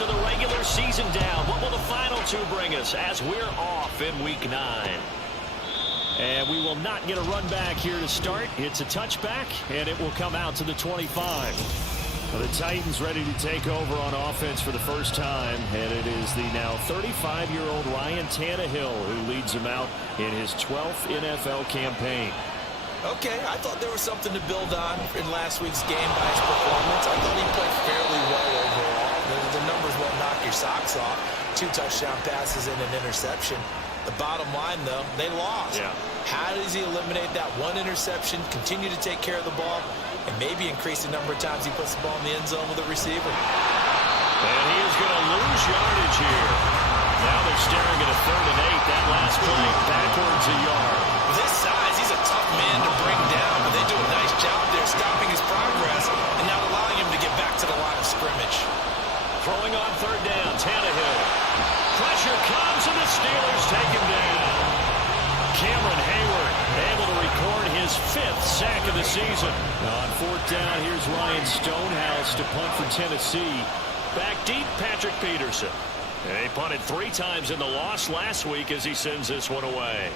of the regular season down. What will the final two bring us as we're off in Week 9? And we will not get a run back here to start. It's a touchback, and it will come out to the 25. Well, the Titans ready to take over on offense for the first time, and it is the now 35-year-old Ryan Tannehill who leads them out in his 12th NFL campaign. Okay, I thought there was something to build on in last week's game by his performance. I thought he played fairly well overall. The numbers won't knock your socks off. 2 touchdown passes and an interception. The bottom line, though, they lost. Yeah. How does he eliminate that one interception, continue to take care of the ball, and maybe increase the number of times he puts the ball in the end zone with a receiver? And he is going to lose yardage here. Now they're staring at a 3rd and 8. That last play backwards a yard. With his size, he's a tough man to bring down, but they do a nice job there stopping his progress and not allowing him to get back to the line of scrimmage. Throwing on 3rd down, Tannehill. Pressure comes, and the Steelers take him down. Cameron Hayward able to record his 5th sack of the season. On 4th down, here's Ryan Stonehouse to punt for Tennessee. Back deep, Patrick Peterson. And he punted 3 times in the loss last week as he sends this one away.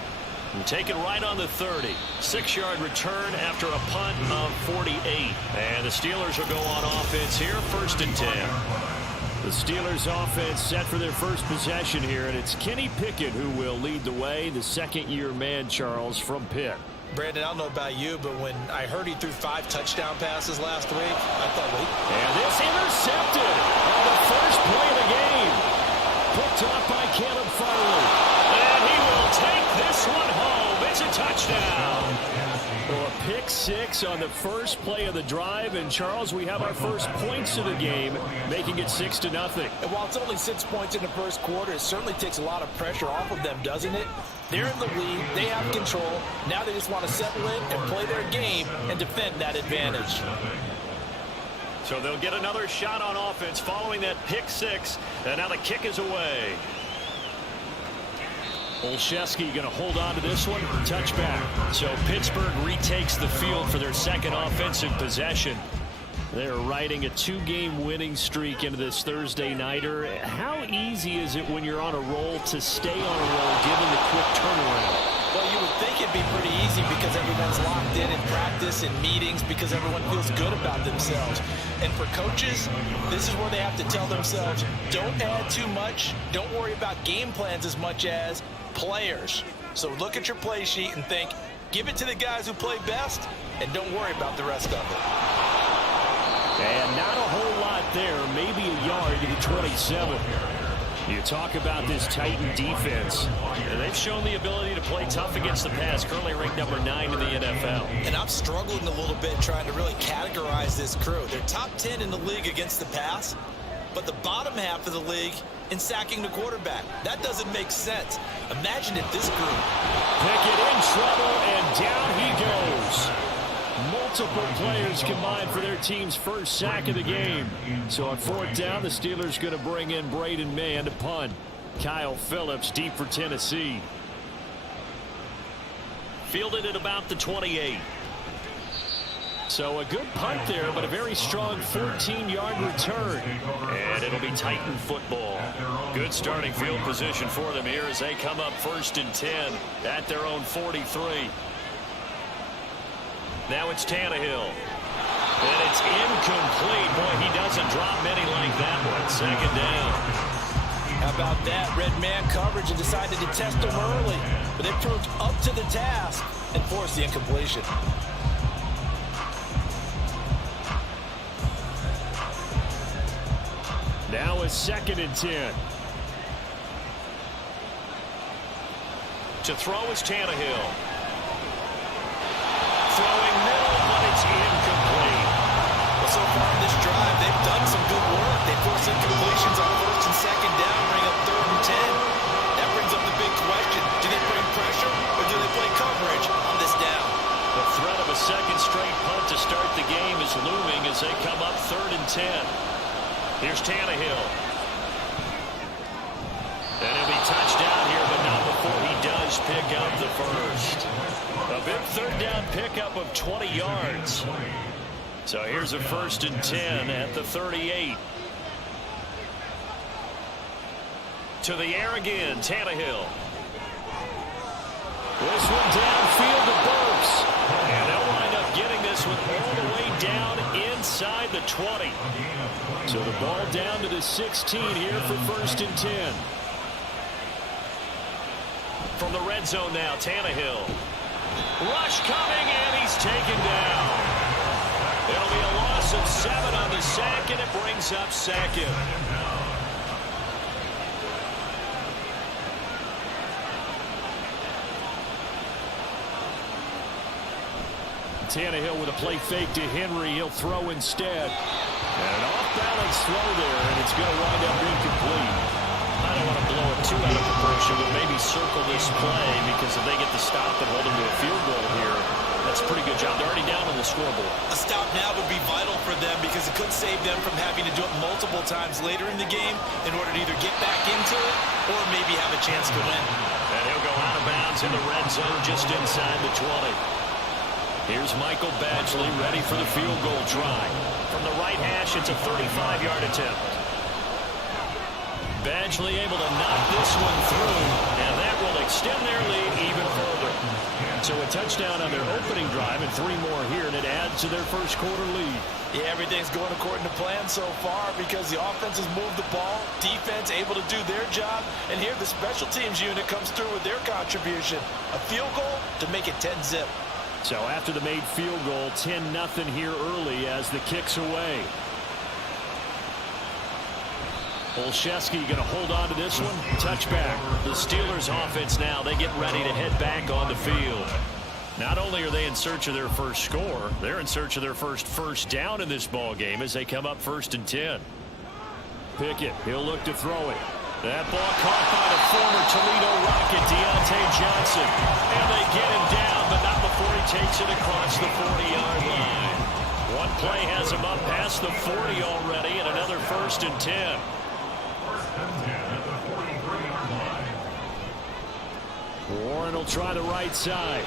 And taken right on the 30. 6-yard return after a punt of 48. And the Steelers will go on offense here, 1st and 10. The Steelers offense set for their first possession here, and it's Kenny Pickett who will lead the way, the second-year man, Charles, from Pitt. Brandon, I don't know about you, but when I heard he threw 5 touchdown passes last week, I thought, wait. And this intercepted on the first play of the game. Picked up by Caleb Farley. And he will take this one home. It's a touchdown. Well, a pick 6 on the first play of the drive. And, Charles, we have our first points of the game, making it 6-0. And while it's only 6 points in the first quarter, it certainly takes a lot of pressure off of them, doesn't it? They're in the lead. They have control. Now they just want to settle in and play their game and defend that advantage. So they'll get another shot on offense following that pick 6. And now the kick is away. Olszewski going to hold on to this one. Touchback. So Pittsburgh retakes the field for their second offensive possession. They're riding a 2-game winning streak into this Thursday nighter. How easy is it when you're on a roll to stay on a roll given the quick turnaround? Well, you would think it'd be pretty easy because everyone's locked in practice and meetings because everyone feels good about themselves. And for coaches, this is where they have to tell themselves, don't add too much. Don't worry about game plans as much as players. So look at your play sheet and think, give it to the guys who play best, and don't worry about the rest of it. And not a whole lot there, maybe a yard to the 27. You talk about this Titan defense. And they've shown the ability to play tough against the pass, currently ranked number 9 in the NFL. And I'm struggling a little bit trying to really categorize this crew. They're top 10 in the league against the pass, but the bottom half of the league in sacking the quarterback. That doesn't make sense. Imagine if this group. Pickett in trouble, and down he goes. Multiple players combined for their team's first sack of the game. So on 4th down, the Steelers going to bring in Braden Mann to punt. Kyle Phillips deep for Tennessee. Fielded at about the 28. So a good punt there, but a very strong 14-yard return. And it'll be Titan football. Good starting field position for them here as they come up 1st and 10 at their own 43. Now it's Tannehill. And it's incomplete. Boy, he doesn't drop many like that one. 2nd down. How about that? Red man coverage and decided to test him early. But they proved up to the task and forced the incompletion. Now it's 2nd and 10. To throw is Tannehill. Throwing middle, but it's incomplete. Well, so far in this drive, they've done some good work. They forced incompletions on 1st and 2nd down, bring up 3rd and 10. That brings up the big question. Do they bring pressure or do they play coverage on this down? The threat of a second straight punt to start the game is looming as they come up 3rd and 10. Here's Tannehill. And he'll be touched down here, but not before he does pick up the first. A big 3rd down pickup of 20 yards. So here's a 1st and 10 at the 38. To the air again, Tannehill. This one downfield to Burks. And they'll wind up getting this one all the way down inside the 20. So the ball down to the 16 here for 1st and 10. From the red zone now, Tannehill. Rush coming, and he's taken down. It'll be a loss of 7 on the sack, and it brings up 2nd. Tannehill with a play fake to Henry. He'll throw instead. And an off-balance throw there, and it's going to wind up incomplete. I don't want to blow it too out of proportion, but maybe circle this play, because if they get the stop and hold them to a field goal here, that's a pretty good job. They're already down on the scoreboard. A stop now would be vital for them, because it could save them from having to do it multiple times later in the game in order to either get back into it or maybe have a chance to win. And he'll go out of bounds in the red zone just inside the 20. Here's Michael Badgley ready for the field goal try. From the right hash, it's a 35-yard attempt. Badgley able to knock this one through, and that will extend their lead even further. So a touchdown on their opening drive and 3 more here, and it adds to their first quarter lead. Yeah, everything's going according to plan so far, because the offense has moved the ball, defense able to do their job, and here the special teams unit comes through with their contribution. A field goal to make it 10-zip. So after the made field goal, 10-0 here early as the kick's away. Olszewski going to hold on to this one. Touchback. The Steelers offense now, they get ready to head back on the field. Not only are they in search of their first score, they're in search of their first down in this ball game as they come up 1st and 10. Pickett, he'll look to throw it. That ball caught by the former Toledo Rocket, Deontay Johnson. And they get him down, but not before he takes it across the 40-yard line. One play has him up past the 40 already, and another 1st and 10. Warren will try the right side.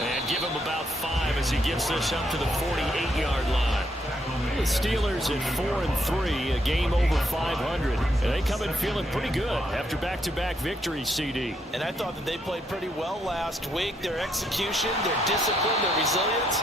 And give him about 5 as he gets this up to the 48-yard line. The Steelers at 4-3, a game over 500. And they come in feeling pretty good after back-to-back victories, CD. And I thought that they played pretty well last week. Their execution, their discipline, their resilience,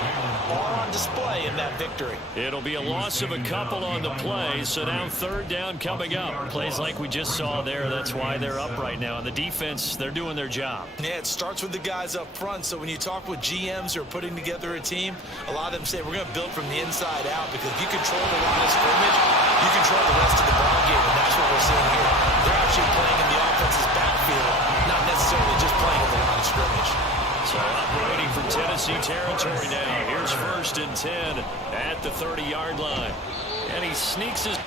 all on display in that victory. It'll be a loss of a couple on the play, so now 3rd down coming up. Plays like we just saw there, that's why they're up right now. And the defense, they're doing their job. Yeah, it starts with the guys up front. So when you talk with GMs who are putting together a team, a lot of them say we're going to build from the inside out, because if you control the line of scrimmage, you control the rest of the ball game, and that's what we're seeing here. They're actually playing in the offense's backfield, not necessarily just playing at the line of scrimmage. So operating for Tennessee territory now. Here's 1st and 10 at the 30-yard line. And he sneaks his...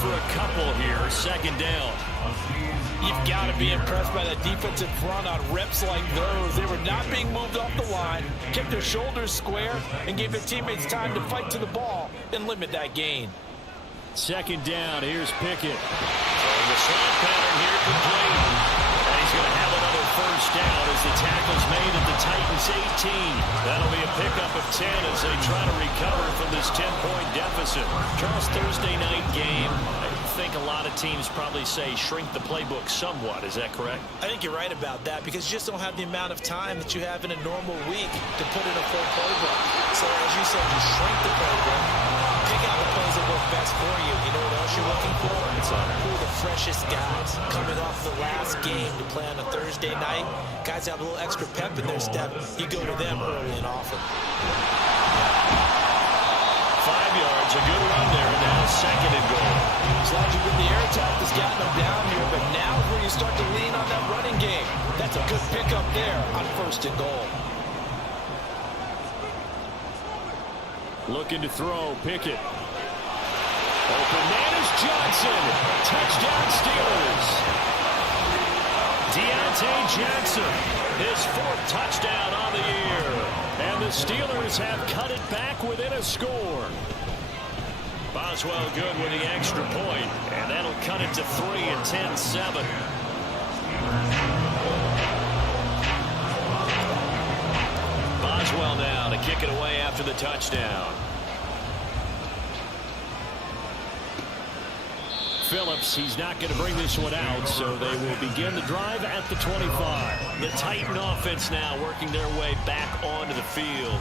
for a couple here, 2nd down. You've got to be impressed by that defensive front on reps like those. They were not being moved off the line, kept their shoulders square, and gave their teammates time to fight to the ball and limit that gain. 2nd down, here's Pickett. The slot pattern here complete. And he's going to have another 1st down as the tackle's made at the Titans' 18. That'll be a pickup of 10 as they try to recover from this 10-point deficit. Charles, Thursday night game, I think a lot of teams probably say shrink the playbook somewhat. Is that correct? I think you're right about that, because you just don't have the amount of time that you have in a normal week to put in a full playbook. So as you said, you shrink the playbook, pick out the plays that work best for you. You know what else you're looking for? Who are the freshest guys coming off the last game to play on a Thursday night? Guys have a little extra pep in their step. You go to them early and often. 5 yards, a good run there, and now 2nd and goal. As long as you get the air attack that's gotten them down here, but now is where you start to lean on that running game. That's a good pickup there on 1st and goal. Looking to throw, Pickett. Open man is Johnson. Touchdown Steelers. Deontay Johnson, his 4th touchdown on the year. And the Steelers have cut it back within a score. Boswell good with the extra point, and that'll cut it to 3 and 10-7. Boswell now to kick it away after the touchdown. Phillips, he's not going to bring this one out, so they will begin the drive at the 25. The Titan offense now working their way back onto the field.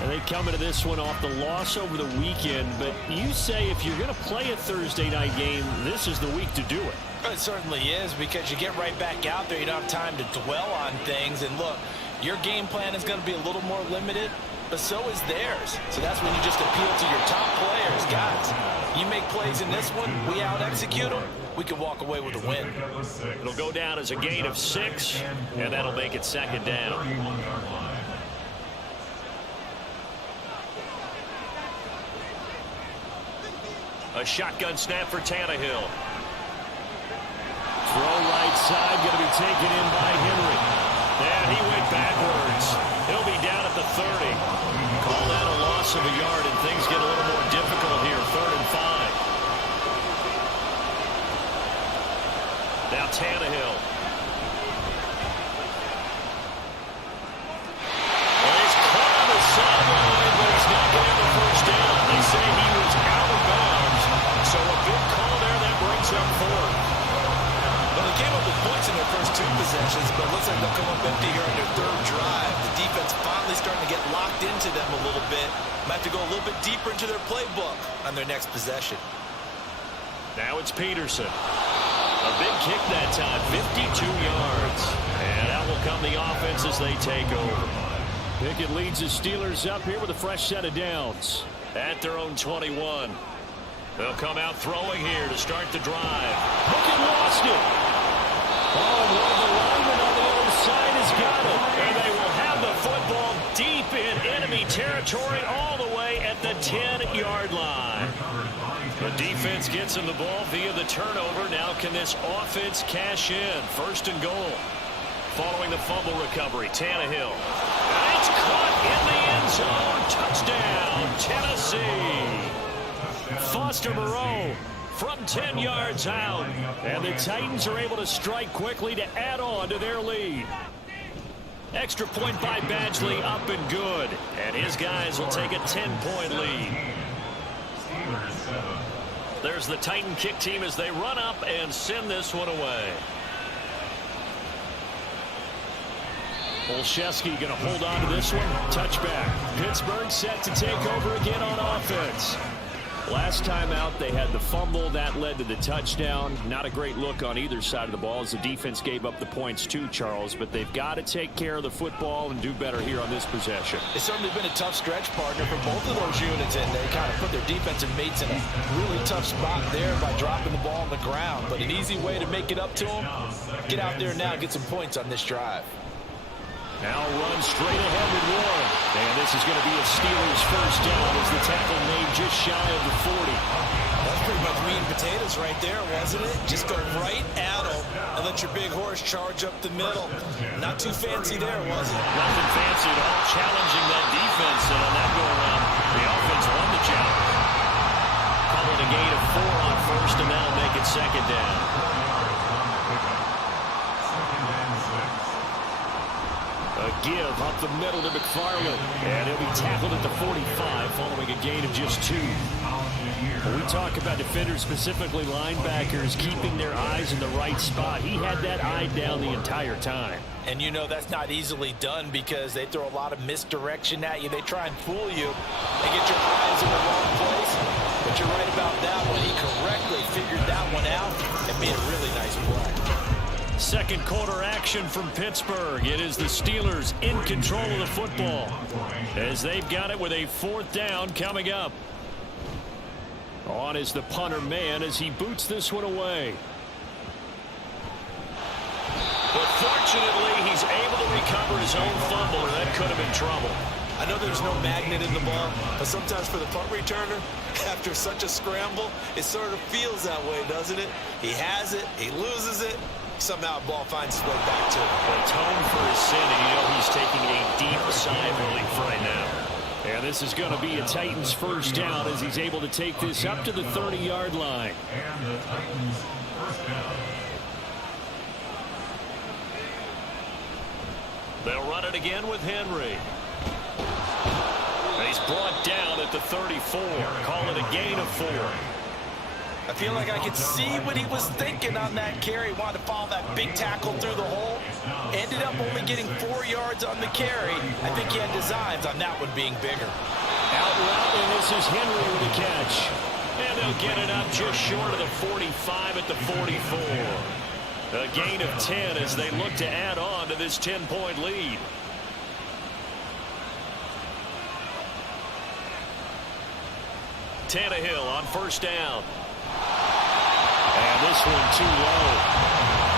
And they come into this one off the loss over the weekend, but you say if you're going to play a Thursday night game, this is the week to do it. It certainly is, because you get right back out there. You don't have time to dwell on things. And look, your game plan is going to be a little more limited, but so is theirs. So that's when you just appeal to your top players. Guys, you make plays in this one, we out-execute them, we can walk away with a win. It'll go down as a gain of 6, and that'll make it 2nd down. A shotgun snap for Tannehill. Throw right side, going to be taken in by Henry. And he went backwards. He'll be down at the 30. Call that a loss of a yard, and things get a little more difficult here. 3rd and 5. Now Tannehill. Well, he's caught on the sideline, but he's not going to have a first down. They say he was out of bounds. So a big call there that brings up 4th. Well, they came up with points in their first 2 possessions, but it looks like they'll come up empty here on their 3rd drive. The defense finally starting to get locked into them a little bit. Might have to go a little bit deeper into their playbook on their next possession. Now it's Peterson. A big kick that time, 52 yards. And out will come the offense as they take over. Pickett leads the Steelers up here with a fresh set of downs at their own 21. They'll come out throwing here to start the drive. Pickett lost it. Oh, and one of the linemen on the other side has got it. And they will have the football deep in enemy territory all the way at the 10-yard line. The defense gets him the ball via the turnover. Now can this offense cash in? 1st and goal. Following the fumble recovery, Tannehill. And it's caught in the end zone. Touchdown, Tennessee. Foster Moreau from 10 yards out. And the Titans are able to strike quickly to add on to their lead. Extra point by Badgley, up and good. And his guys will take a 10-point lead. There's the Titan kick team as they run up and send this one away. Olszewski going to hold on to this one. Touchback. Pittsburgh set to take over again on offense. Last time out, they had the fumble. That led to the touchdown. Not a great look on either side of the ball as the defense gave up the points too, Charles. But they've got to take care of the football and do better here on this possession. It's certainly been a tough stretch, partner, for both of those units. And they kind of put their defensive mates in a really tough spot there by dropping the ball on the ground. But an easy way to make it up to them, get out there now, get some points on this drive. Now run straight ahead with Warren. And this is going to be a Steelers first down as the tackle made just shy of the 40. That's pretty much meat and potatoes right there, wasn't it? Just go right at them and let your big horse charge up the middle. Not too fancy there, was it? Nothing fancy at all, challenging that defense. And on that go-around, the offense won the challenge. Calling a gain of 4 on first, and that'll make it 2nd down. A give up the middle to McFarland. And he'll be tackled at the 45 following a gain of just 2. When we talk about defenders, specifically linebackers, keeping their eyes in the right spot, he had that eye down the entire time. And you know that's not easily done because they throw a lot of misdirection at you. They try and fool you and get your eyes in the wrong place. But you're right about that one. He correctly figured that one out and made a really nice play. Second quarter action from Pittsburgh. It is the Steelers in control of the football as they've got it with a 4th down coming up. On is the punter man as he boots this one away. But fortunately, he's able to recover his own fumble, or that could have been trouble. I know there's no magnet in the ball, but sometimes for the punt returner, after such a scramble, it sort of feels that way, doesn't it? He has it, he loses it, somehow the ball finds its way back to him. Atone for his sin, and you know he's taking a deep sigh of relief right now. And this is going to be a Titans first down as he's able to take this up to the 30-yard line. And the Titans first down. They'll run it again with Henry. And he's brought down at the 34. Call it a gain of 4. I feel like I could see what he was thinking on that carry. Wanted to follow that big tackle through the hole. Ended up only getting 4 yards on the carry. I think he had designs on that one being bigger. Out route, and this is Henry with the catch. And they'll get it up just short of the 45 at the 44. A gain of 10 as they look to add on to this 10-point lead. Tannehill on first down. And this one too low.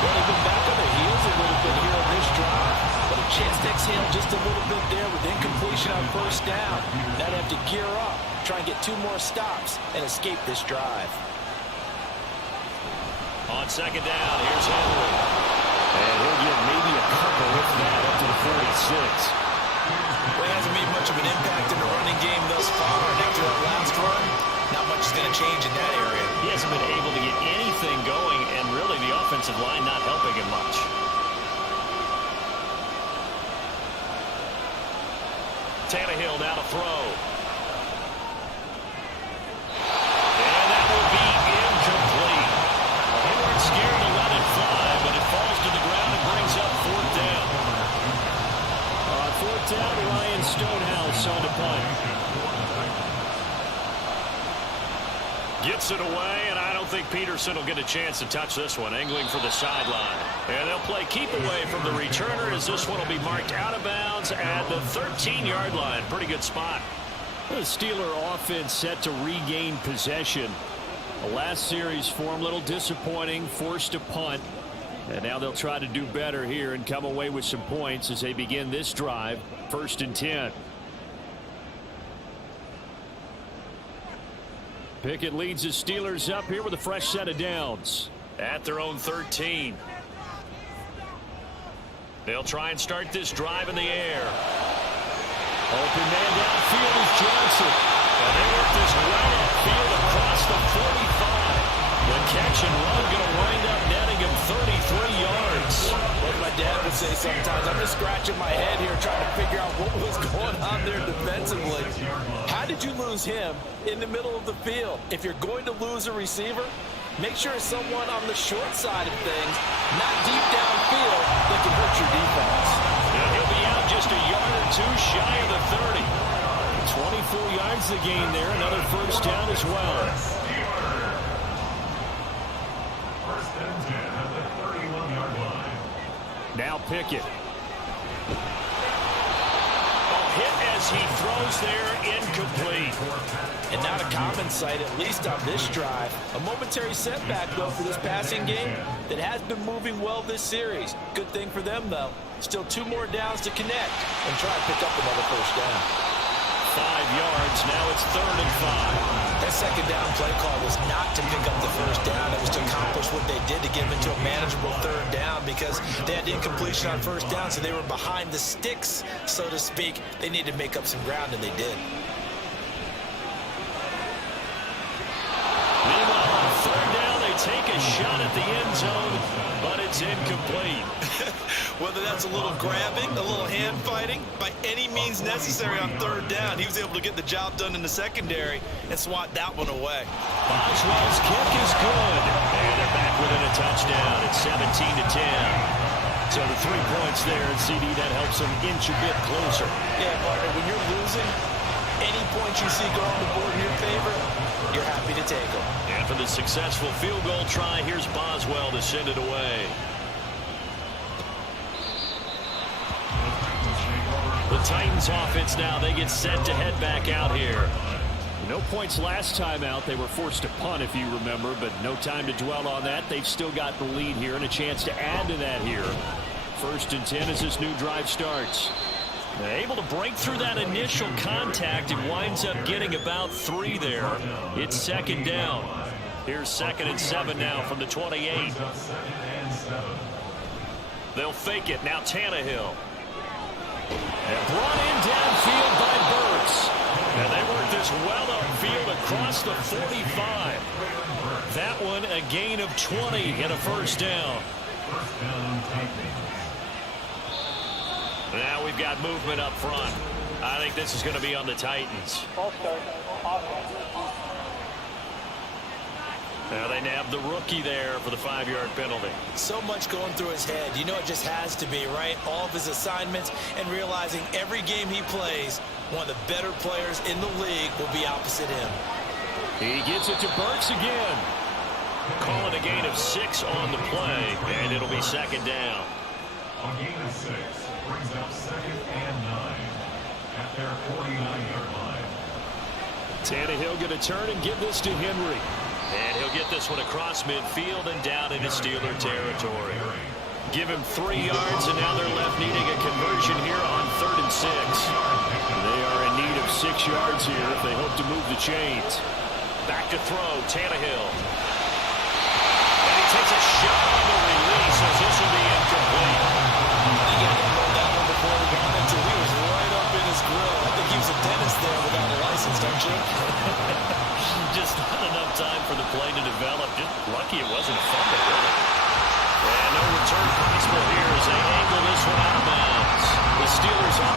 Well, they've been back on their heels a little bit here on this drive, but a chance to exhale just a little bit there with incompletion on first down. Now they have to gear up, try and get 2 more stops, and escape this drive. On second down, here's Henry. And he'll get maybe a couple with that up to the 46. Well, he hasn't made much of an impact in the running game thus far, and after that last run, not much is going to change in that area. He hasn't been able to get anything going, and really the offensive line not helping him much. Tannehill now to throw. And that will be incomplete. They weren't scared to let it fly, but it falls to the ground and brings up 4th down. On 4th down, Ryan Stonehouse on to punt. Gets it away, and I don't think Peterson will get a chance to touch this one. Angling for the sideline. And they'll play keep away from the returner as this one will be marked out of bounds at the 13-yard line. Pretty good spot. The Steeler offense set to regain possession. The last series for them, a little disappointing, forced to punt. And now they'll try to do better here and come away with some points as they begin this drive. 1st and 10. Pickett leads the Steelers up here with a fresh set of downs at their own 13. They'll try and start this drive in the air. Open man downfield is Johnson. And they work this well upfield across the 45. The catch and run going to wind up netting him 33 yards. What my dad would say sometimes, I'm just scratching my head here trying to figure out what was going on there defensively. How did you lose him in the middle of the field? If you're going to lose a receiver, make sure it's someone on the short side of things, not deep downfield, that can hurt your defense. And he'll be out just a yard or 2 shy of the 30. 24 yards the gain there, another first down as well. First and 10 at the 31-yard line. Now Pickett. Hit as he throws there, incomplete. And not a common sight, at least on this drive. A momentary setback, though, for this passing game that has been moving well this series. Good thing for them, though. Still 2 more downs to connect and try to pick up another first down. 5 yards, now it's 3rd and 5. That second down play call was not to pick up the first down. It was to accomplish what they did to get them into a manageable 3rd down because they had incompletion on first down, so they were behind the sticks, so to speak. They needed to make up some ground, and they did. Meanwhile, on 3rd down, they take a shot at the end zone, but it's incomplete. Whether that's a little grabbing, a little hand fighting, by any means necessary on 3rd down, he was able to get the job done in the secondary and swat that one away. Boswell's kick is good. And they're back within a touchdown. It's 17-10. So the 3 points there, and CD, that helps them inch a bit closer. Yeah, partner, when you're losing, any points you see go on the board in your favor, you're happy to take them. And for the successful field goal try, here's Boswell to send it away. The Titans offense now, they get set to head back out here. No points last time out. They were forced to punt, if you remember, but no time to dwell on that. They've still got the lead here and a chance to add to that here. 1st and 10 as this new drive starts. They're able to break through that initial contact and winds up getting about 3 there. It's 2nd down. Here's 2nd and 7 now from the 28. Second and 7. They'll fake it. Now Tannehill. And brought in downfield by Burks. And they work this well upfield across the 45. That one a gain of 20 and a first down. Now we've got movement up front. I think this is going to be on the Titans. Now they nab the rookie there for the 5-yard penalty. So much going through his head. You know it just has to be, right? All of his assignments and realizing every game he plays, one of the better players in the league will be opposite him. He gets it to Burks again. Calling a gain of 6 on the play, and it'll be second down. A gain of 6 brings up 2nd and 9 at their 49-yard line. Tannehill going to turn and give this to Henry. And he'll get this one across midfield and down into Steeler territory. Give him 3 yards, and now they're left needing a conversion here on 3rd and 6. They are in need of 6 yards here if they hope to move the chains. Back to throw, Tannehill. And he takes a shot on the release as this will be incomplete. He got that one before he got into. He was right up in his grill. I think he was a dentist there without a license, don't you? Just not enough time for the play to develop. Just lucky it wasn't a fumble, really. And no return possible here as they angle this one out of bounds. The Steelers on.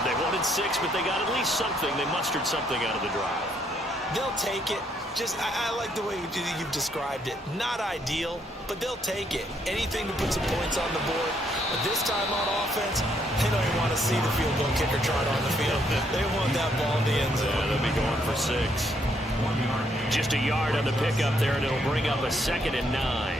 They wanted 6, but they got at least something. They mustered something out of the drive. They'll take it. I like the way you've described it. Not ideal, but they'll take it. Anything to put some points on the board. But this time on offense, they don't even want to see the field goal kicker chart on the field. They want that ball in the end zone. Yeah, they'll be going for 6. Just a yard on the pickup there, and it'll bring up a 2nd and 9.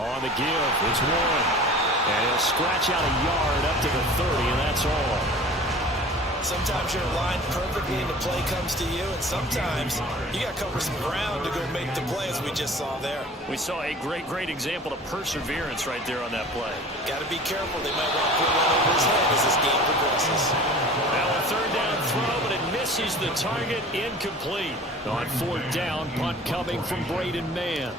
On the give, it's one. And he'll scratch out a yard up to the 30, and that's all. Sometimes you're aligned perfectly and the play comes to you, and sometimes you got to cover some ground to go make the play, as we just saw there. We saw a great example of perseverance right there on that play. Got to be careful. They might want to put one over his head as this game progresses. Now a 3rd down throw, but it misses the target, incomplete. On 4th down, punt coming from Braden Mann.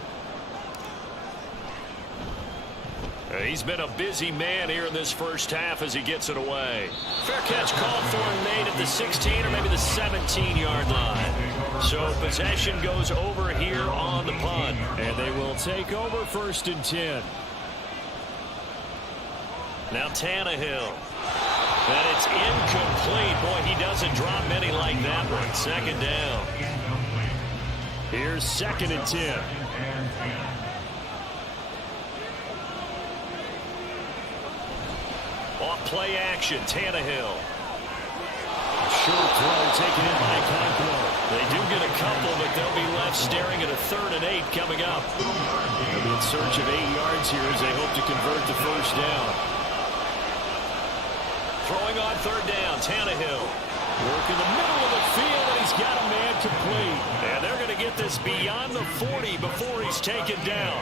He's been a busy man here in this first half as he gets it away. Fair catch called for and made at the 16 or maybe the 17-yard line. So possession goes over here on the punt. And they will take over 1st and 10. Now Tannehill. And it's incomplete. Boy, he doesn't drop many like that one. 2nd down. Here's 2nd and 10. Off play action, Tannehill. Short throw taken in by Conklin. They do get a couple, but they'll be left staring at a 3rd and 8 coming up. They'll be in search of 8 yards here as they hope to convert the 1st down. Throwing on 3rd down, Tannehill. Work in the middle of the field, and he's got a man complete. And they're going to get this beyond the 40 before he's taken down.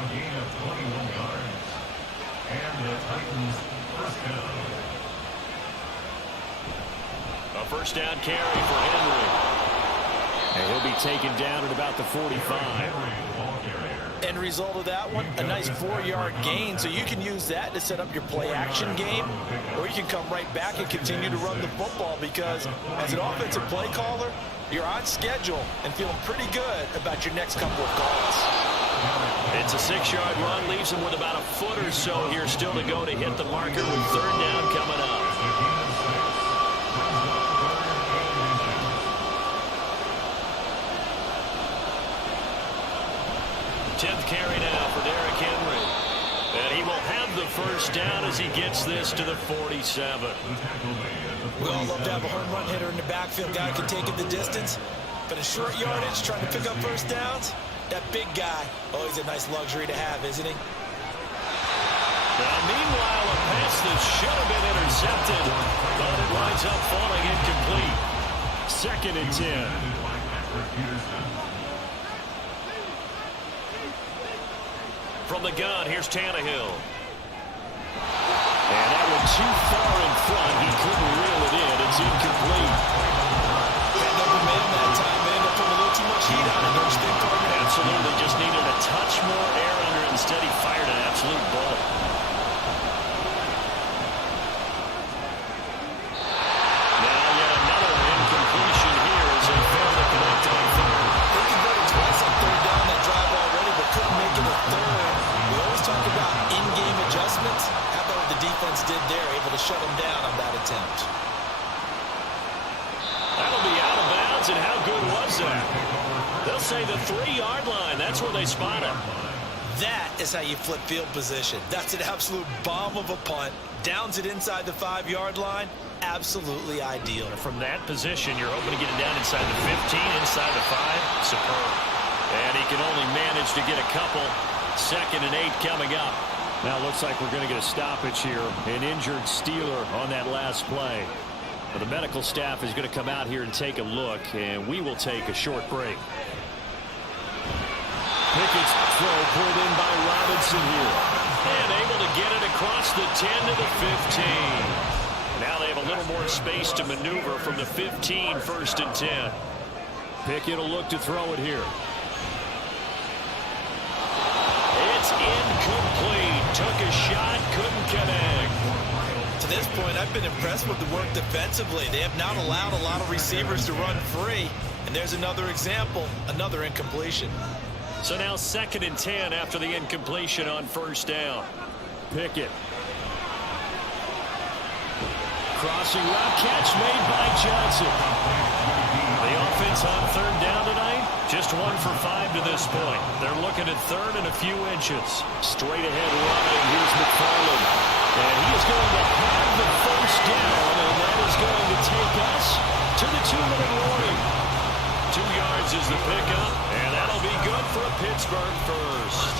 A gain of 21 yards. And the Titans first down. A 1st down carry for Henry. And he'll be taken down at about the 45. End result of that one, a nice 4-yard gain, so you can use that to set up your play action game, or you can come right back and continue to run the football, because as an offensive play caller, you're on schedule and feeling pretty good about your next couple of goals. It's a 6-yard run, leaves him with about a foot or so here still to go to hit the marker with third down coming up. 10th carry now for Derrick Henry. And he will have the first down as he gets this to the 47. We all love to have a home run hitter in the backfield, guy who can take it the distance. But in short yardage, trying to pick up first downs, that big guy, oh, he's a nice luxury to have, isn't he? Now, meanwhile, a pass that should have been intercepted, but it winds up falling incomplete. 2nd and 10. From the gun, here's Tannehill. And that one too far in front. He couldn't reel it in. It's incomplete. That number man that time may end up putting a little too much heat on it, don't you think, partner? Absolutely. Just needed a touch more air under it. Instead, he fired an absolute bullet. Now, yet another incompletion here as they fail to connect on third. They converted twice on third down that drive already, but couldn't make it a third. We always talk about in-game adjustments. How about what the defense did there, able to shut them down on that attempt? That'll be out of bounds, and how good was that? They'll say the 3-yard line. That's where they spot him. That is how you flip field position. That's an absolute bomb of a punt. Downs it inside the 5-yard line. Absolutely ideal. From that position, you're hoping to get it down inside the 15, inside the 5. Superb. And he can only manage to get a couple. 2nd and 8 coming up. Now it looks like we're going to get a stoppage here. An injured Steeler on that last play. But the medical staff is going to come out here and take a look, and we will take a short break. Pickett's throw pulled in by Robinson here. And able to get it across the 10 to the 15. Now they have a little more space to maneuver from the 15, 1st and 10. Pickett will look to throw it here. It's incomplete. Took a shot, couldn't connect. To this point, I've been impressed with the work defensively. They have not allowed a lot of receivers to run free. And there's another example, another incompletion. So now 2nd and 10 after the incompletion on 1st down. Pickett. Crossing route catch made by Johnson. The offense on 3rd down tonight, just 1 for 5 to this point. They're looking at 3rd and a few inches. Straight ahead running. Here's McFarland. And he is going to have the first down, and that is going to take us to the 2-minute warning. 2 yards is the pickup, and that'll be good for a Pittsburgh first.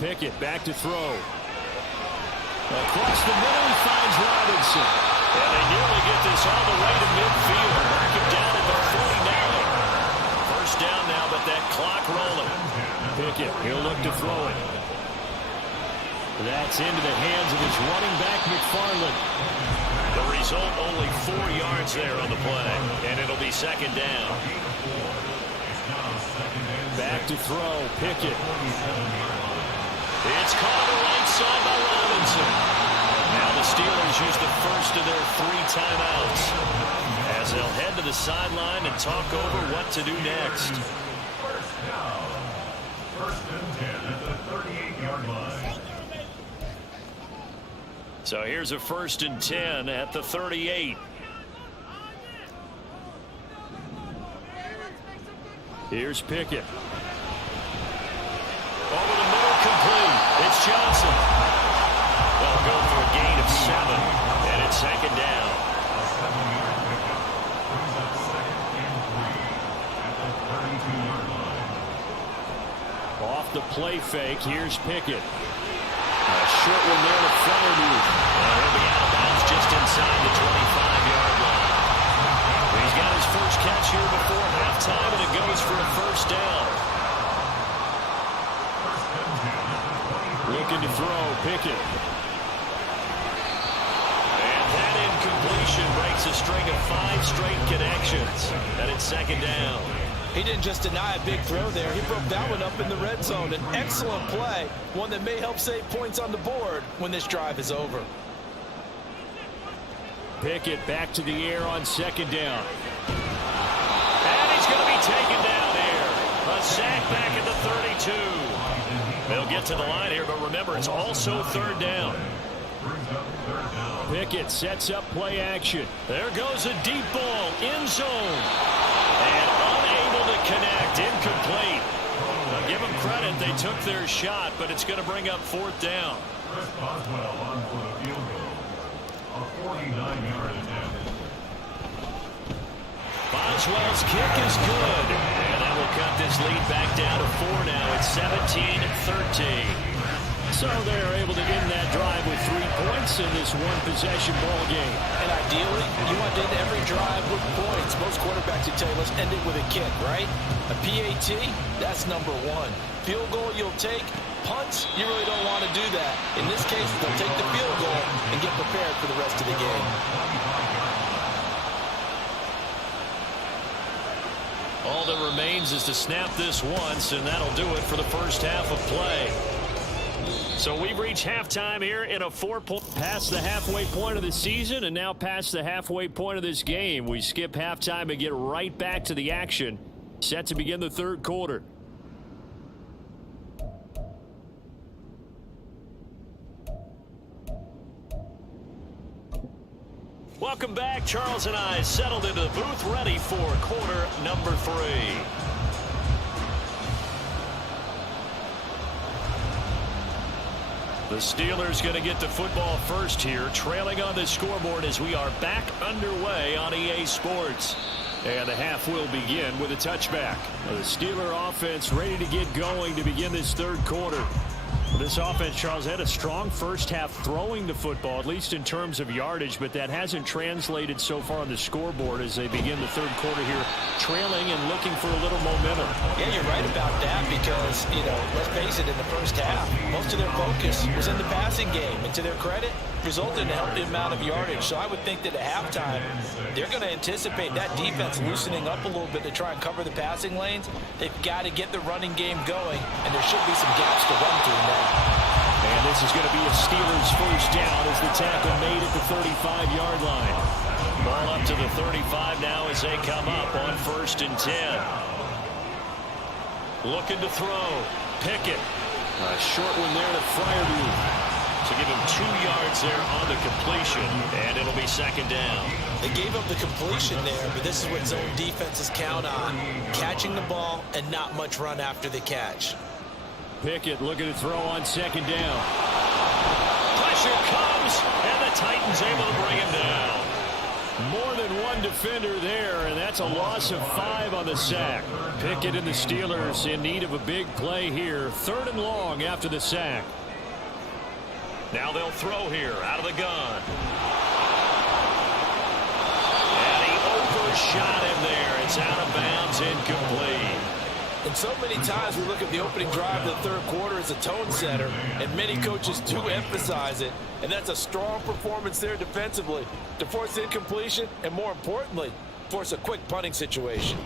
Pickett back to throw. Across the middle, he finds Robinson. And they nearly get this all the way to midfield. Mark him down at the 49. First down now, but that clock rolling. Pickett, he'll look to throw it. That's into the hands of his running back, McFarland. The result, only 4 yards there on the play. And it'll be 2nd down. Back to throw, Pickett. It's caught on the right side by Robinson. Now the Steelers use the first of their 3 timeouts as they'll head to the sideline and talk over what to do next. First down. 1st and 10 at the 38-yard line. So here's a 1st and 10 at the 38. Here's Pickett. Over the middle, complete. It's Johnson. They'll go for a gain of 7, and it's 2nd down. Off the play fake, here's Pickett. A short one there to Flaherty. And he'll be out of bounds just inside the 25-yard line. He's got his first catch here before halftime, and it goes for a first down. Looking to throw, Pickett. And that incompletion breaks a string of 5 straight connections. And it's 2nd down. He didn't just deny a big throw there. He broke that one up in the red zone. An excellent play, one that may help save points on the board when this drive is over. Pickett back to the air on second down. And he's going to be taken down there. A sack back at the 32. They'll get to the line here, but remember, it's also third down. Pickett sets up play action. There goes a deep ball, end zone. And unable to connect, incomplete. Now, give them credit, they took their shot, but it's going to bring up fourth down. Chris Boswell on for the field goal. A 49-yard attempt. Boswell's kick is good. And that will cut this lead back down to 4 now. It's 17-13. So they're able to end that drive with 3 points in this one-possession ball game. And ideally, you want to end every drive with points. Most quarterbacks would tell you, let's end it with a kick, right? A PAT, that's number 1. Field goal you'll take. Punts, you really don't want to do that. In this case, they'll take the field goal and get prepared for the rest of the game. All that remains is to snap this once, and that'll do it for the first half of play. So we've reached halftime here in a 4-point, past the halfway point of the season, and now past the halfway point of this game. We skip halftime and get right back to the action, set to begin the third quarter. Welcome back. Charles and I settled into the booth, ready for quarter number 3. The Steelers going to get the football first here, trailing on the scoreboard as we are back underway on EA Sports. And the half will begin with a touchback. The Steeler offense ready to get going to begin this third quarter. This offense, Charles, had a strong first half throwing the football, at least in terms of yardage, but that hasn't translated so far on the scoreboard as they begin the third quarter here, trailing and looking for a little momentum. Yeah, you're right about that because, let's face it, in the first half, most of their focus was in the passing game. And to their credit, resulted in a healthy amount of yardage. So I would think that at halftime, they're going to anticipate that defense loosening up a little bit to try and cover the passing lanes. They've got to get the running game going, and there should be some gaps to run through now. And this is going to be a Steelers first down as the tackle made at the 35-yard line. Ball up to the 35 now as they come up on 1st and 10. Looking to throw. Pickett. A short one there to Freiermuth. So give him 2 yards there on the completion, and it'll be second down. They gave up the completion there, but this is what zone defenses count on. Catching the ball and not much run after the catch. Pickett looking to throw on second down. Pressure comes, and the Titans able to bring him down. More than one defender there, and that's a loss of 5 on the sack. Pickett and the Steelers in need of a big play here. 3rd and long after the sack. Now they'll throw here out of the gun. And he overshot him there. It's out of bounds, incomplete. And so many times we look at the opening drive of the third quarter as a tone setter, and many coaches do emphasize it. And that's a strong performance there defensively to force incompletion and, more importantly, force a quick punting situation.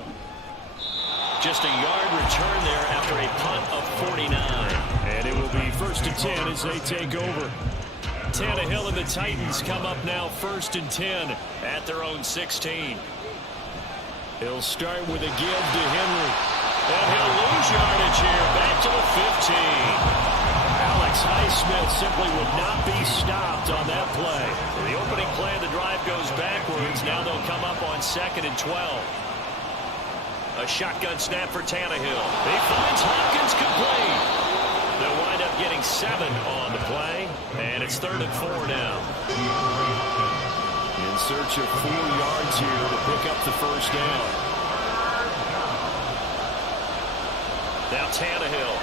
Just a yard return there after a punt of 49. And it will be 1st and 10 as they take over. Tannehill and the Titans come up now 1st and 10 at their own 16. He'll start with a give to Henry. And he'll lose yardage here back to the 15. Alex Highsmith simply would not be stopped on that play. The opening play of the drive goes backwards. Now they'll come up on 2nd and 12. A shotgun snap for Tannehill. He finds Hopkins complete. They'll wind up getting 7 on the play, and it's 3rd and 4 now. In search of 4 yards here to pick up the first down. Now Tannehill.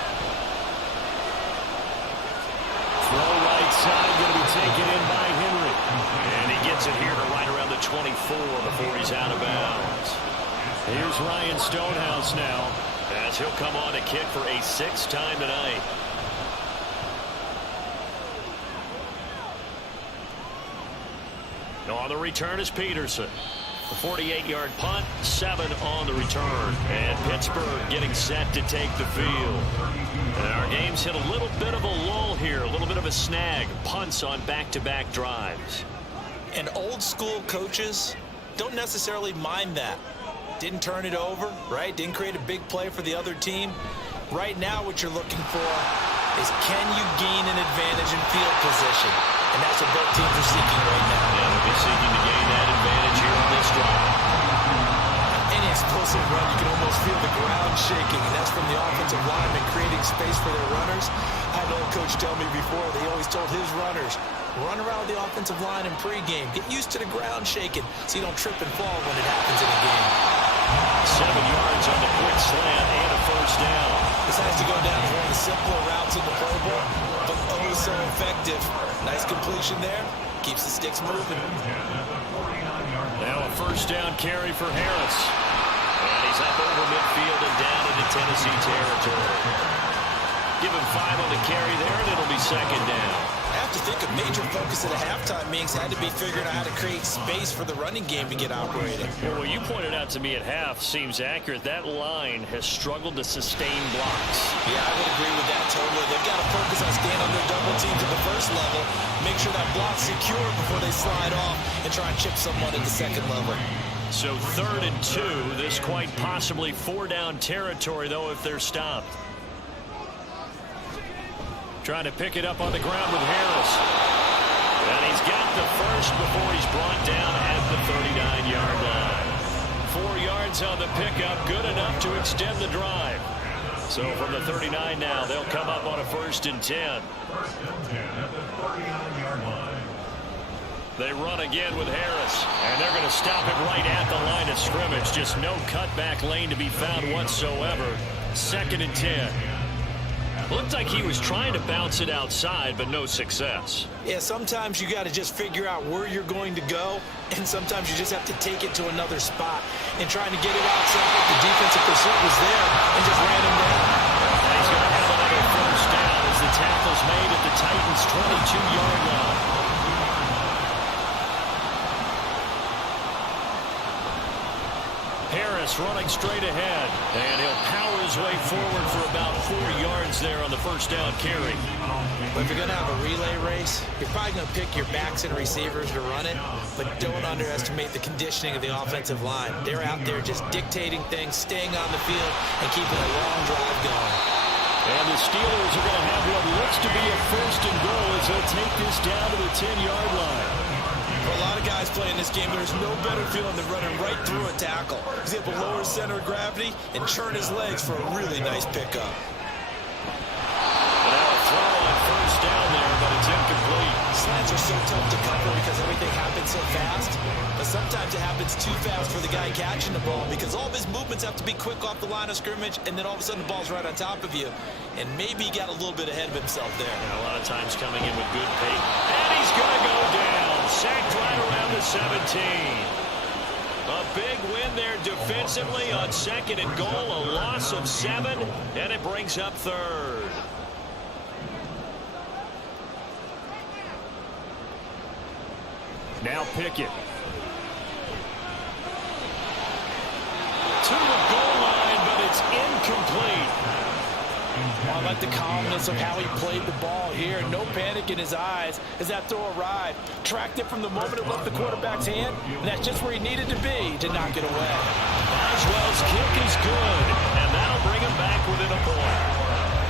Throw right side, going to be taken in by Henry. And he gets it here to right around the 24 before he's out of bounds. Here's Ryan Stonehouse now, as he'll come on to kick for a 6th time tonight. On the return is Peterson. A 48-yard punt, 7 on the return. And Pittsburgh getting set to take the field. And our game's hit a little bit of a lull here, a little bit of a snag. Punts on back-to-back drives. And old school coaches don't necessarily mind that. Didn't turn it over, right? Didn't create a big play for the other team. Right now what you're looking for is, can you gain an advantage in field position? And that's what both teams are seeking right now. Yeah, they'll be seeking to gain that advantage here on this drive. Any explosive run, you can almost feel the ground shaking, and that's from the offensive lineman creating space for their runners. I had an old coach tell me before, they always told his runners, run around the offensive line in pregame. Get used to the ground shaking so you don't trip and fall when it happens in a game. 7 yards on the quick slant and a first down. This has to go down as one of the simpler routes in the playbook, but oh so effective. Nice completion there. Keeps the sticks moving. Now a first down carry for Harris. And he's up over midfield and down into Tennessee territory. Give him 5 on the carry there, and it'll be second down. I have to think a major focus at a halftime meetings had to be figuring out how to create space for the running game to get operating. Well, what you pointed out to me at half seems accurate. That line has struggled to sustain blocks. Yeah, I would agree with that totally. They've got to focus on staying on their double teams at the first level, make sure that block's secure before they slide off and try and chip someone at the second level. So 3rd and 2, this quite possibly 4-down territory, though, if they're stopped. Trying to pick it up on the ground with Harris. And he's got the first before he's brought down at the 39-yard line. 4 yards on the pickup, good enough to extend the drive. So from the 39 now, they'll come up on a 1st and 10. First and 10 at the 39-yard line. They run again with Harris, and they're going to stop it right at the line of scrimmage. Just no cutback lane to be found whatsoever. 2nd and 10. Looked like he was trying to bounce it outside, but no success. Yeah, sometimes you got to just figure out where you're going to go, and sometimes you just have to take it to another spot. And trying to get it outside, the defensive pursuit was there and just ran him down. And he's going to have another first down as the tackle's made at the Titans' 22-yard line. Harris running straight ahead, and he'll power his way forward for about 4 yards there on the first down carry. But if you're going to have a relay race, you're probably going to pick your backs and receivers to run it, but don't underestimate the conditioning of the offensive line. They're out there just dictating things, staying on the field, and keeping a long drive going. And the Steelers are going to have what looks to be a 1st and goal as they'll take this down to the 10-yard line. For a lot of guys playing this game, there's no better feeling than running right through a tackle. He's able to lower his center of gravity and churn his legs for a really nice pickup. And now a throw on first down there, but it's incomplete. Slants are so tough to cover because everything happens so fast. But sometimes it happens too fast for the guy catching the ball because all of his movements have to be quick off the line of scrimmage, and then all of a sudden the ball's right on top of you. And maybe he got a little bit ahead of himself there. And a lot of times coming in with good pace. And he's going to go down. Sacked right around the 17. A big win there defensively on 2nd and goal. A loss of 7, and it brings up 3rd. Now Pickett. To the goal line, but it's incomplete. I like the calmness of how he played the ball here. No panic in his eyes as that throw arrived. Tracked it from the moment it left the quarterback's hand, and that's just where he needed to be to knock it away. Boswell's kick is good, and that'll bring him back within a point.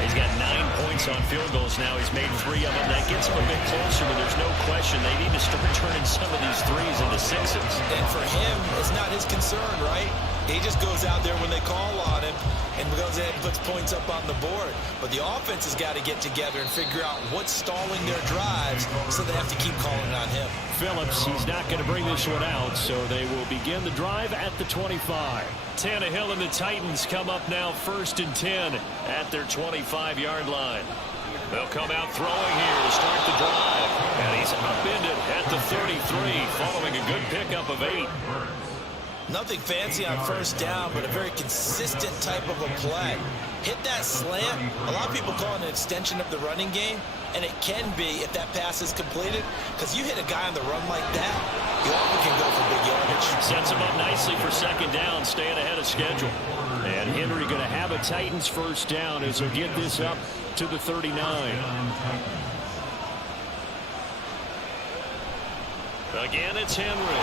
He's got 9 points on field goals now. He's made 3 of them. That gets him a bit closer, but there's no question they need to start turning some of these 3s into 6s. And for him, it's not his concern, right? He just goes out there when they call on him and goes ahead and puts points up on the board. But the offense has got to get together and figure out what's stalling their drives, so they have to keep calling on him. Phillips, he's not going to bring this one out, so they will begin the drive at the 25. Tannehill and the Titans come up now 1st and 10 at their 25-yard line. They'll come out throwing here to start the drive. And he's upended at the 33 following a good pickup of 8. Nothing fancy on first down, but a very consistent type of a play. Hit that slant. A lot of people call it an extension of the running game, and it can be if that pass is completed, because you hit a guy on the run like that, You often can go for big yardage. Sets him up nicely for second down, staying ahead of schedule. And Henry going to have a Titans first down as they get this up to the 39. Again, it's Henry.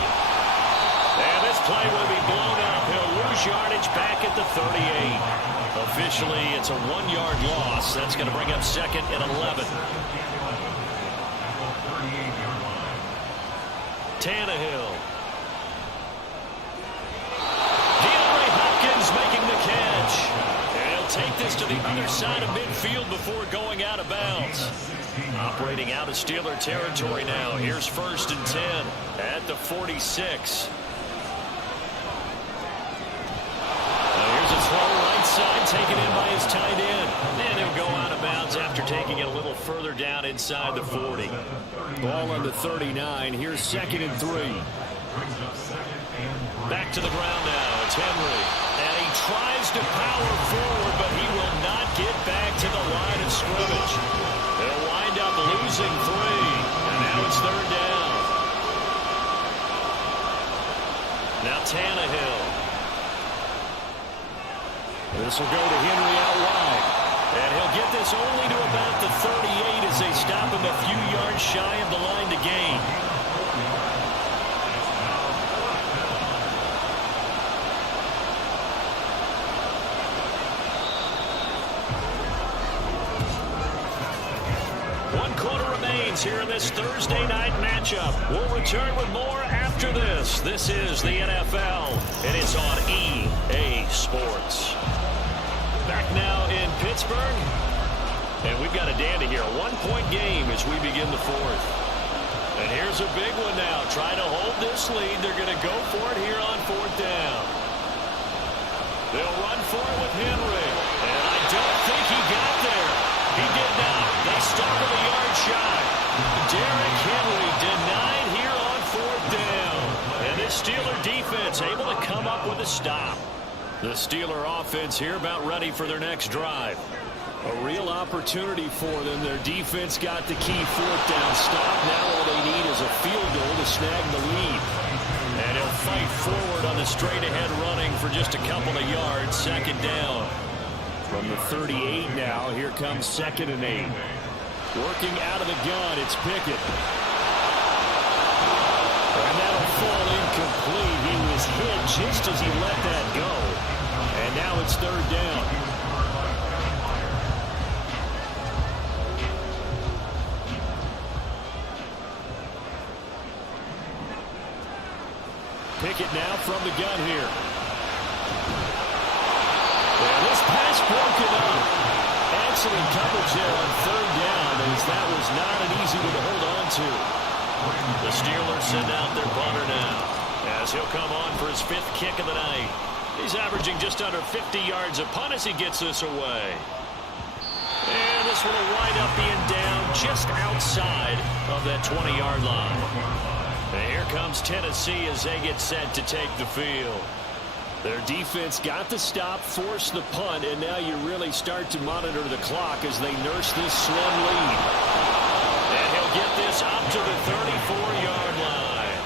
And this play will be blown up. He'll lose yardage back at the 38. Officially, it's a 1-yard loss. That's going to bring up second and 11. Tannehill. DeAndre Hopkins making the catch. And he'll take this to the other side of midfield before going out of bounds. Operating out of Steeler territory now. Here's first and 10 at the 46. Here's a throw right side, taken in by his tight end. And he'll go out of bounds after taking it a little further down inside the 40. Ball on the 39. Here's second and 3. Back to the ground now. It's Henry. And he tries to power forward, but he will not get back to the line of scrimmage. They'll wind up losing 3. And now it's third down. Now Tannehill. This will go to Henry out wide. And he'll get this only to about the 38 as they stop him a few yards shy of the line to gain. Here in this Thursday night matchup. We'll return with more after this. This is the NFL, and it's on EA Sports. Back now in Pittsburgh, and we've got a dandy here. A 1-point game as we begin the fourth. And here's a big one now. Trying to hold this lead. They're going to go for it here on fourth down. They'll run for it with Henry. And I don't think he got there. He did not. They stop him a yard shy. Derrick Henry denied here on fourth down. And this Steeler defense able to come up with a stop. The Steeler offense here about ready for their next drive. A real opportunity for them. Their defense got the key fourth down stop. Now all they need is a field goal to snag the lead. And he'll fight forward on the straight-ahead running for just a couple of yards. Second down. From the 38 now, here comes second and 8. Working out of the gun, it's Pickett. And that'll fall incomplete. He was hit just as he let that go. And now it's third down. Pickett now from the gun here. And this pass broken up. Excellent coverage there on third down, as that was not an easy one to hold on to. The Steelers send out their punter now, as he'll come on for his 5th kick of the night. He's averaging just under 50 yards a punt as he gets this away. And this one will wind up being down just outside of that 20-yard line. And here comes Tennessee as they get set to take the field. Their defense got the stop, forced the punt, and now you really start to monitor the clock as they nurse this slim lead. And he'll get this up to the 34-yard line.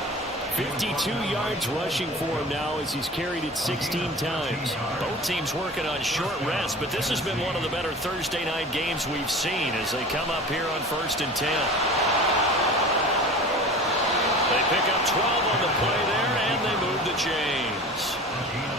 52 yards rushing for him now as he's carried it 16 times. Both teams working on short rest, but this has been one of the better Thursday night games we've seen as they come up here on 1st and 10. They pick up 12 on the play there, and they move the chains.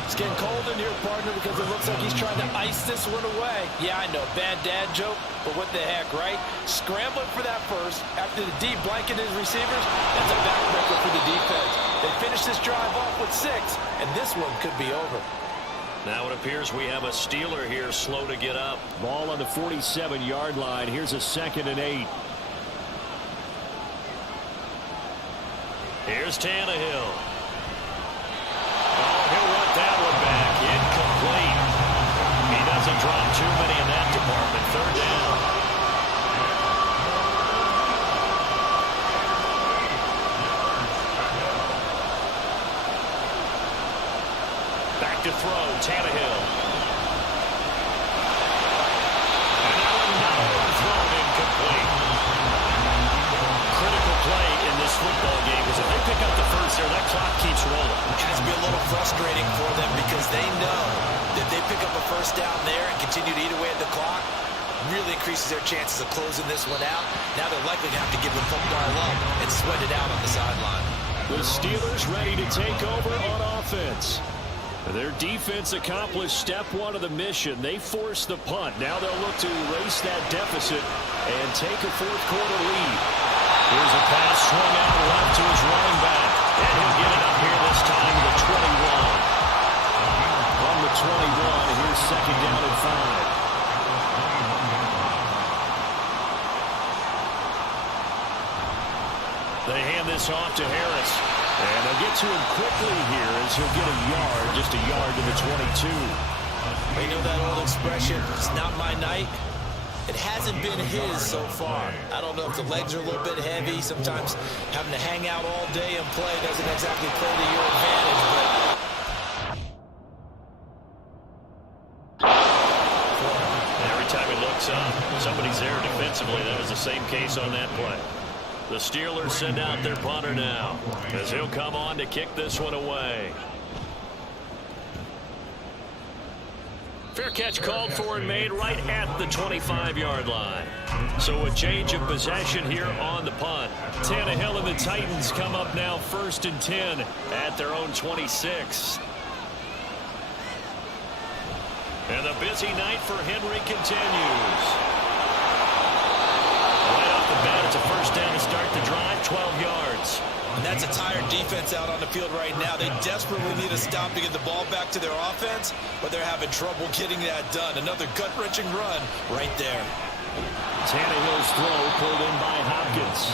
It's getting cold in here, partner, because it looks like he's trying to ice this one away. Yeah, I know, bad dad joke, but what the heck, right? Scrambling for that first after the D blanket his receivers. That's a backbreaker for the defense. They finish this drive off with 6, and this one could be over. Now it appears we have a Steeler here slow to get up. Ball on the 47-yard line. Here's a 2nd and 8. Here's Tannehill. Oh, he'll want that one back. Incomplete. He doesn't drop too many in that department. Third down. Back to throw, Tannehill. And that one not overthrown, incomplete. Critical play in this football game, because if they pick up the first there. That clock keeps rolling. It has to be a little frustrating for them because they know that they pick up a first down there and continue to eat away at the clock, really increases their chances of closing this one out. Now they're likely to have to give the football up and sweat it out on the sideline. The Steelers ready to take over on offense. Their defense accomplished step one of the mission. They forced the punt. Now they'll look to erase that deficit and take a fourth quarter lead. Here's a pass swung out left to his running back. And he'll get it up here this time to the 21. From the 21, here's second down and 5. They hand this off to Harris. And they'll get to him quickly here as he'll get a yard, just a yard to the 22. You know that old expression, it's not my night? It hasn't been his so far. I don't know if the legs are a little bit heavy. Sometimes having to hang out all day and play doesn't exactly play to your advantage. But every time he looks up, somebody's there defensively. That was the same case on that play. The Steelers send out their punter now as he'll come on to kick this one away. Fair catch called for and made right at the 25-yard line. So a change of possession here on the punt. Tannehill and the Titans come up now 1st and 10 at their own 26. And the busy night for Henry continues. Right off the bat, it's a first down to start the drive, 12 yards. And that's a tired defense out on the field right now. They desperately need a stop to get the ball back to their offense, but they're having trouble getting that done. Another gut-wrenching run right there. Tannehill's throw pulled in by Hopkins.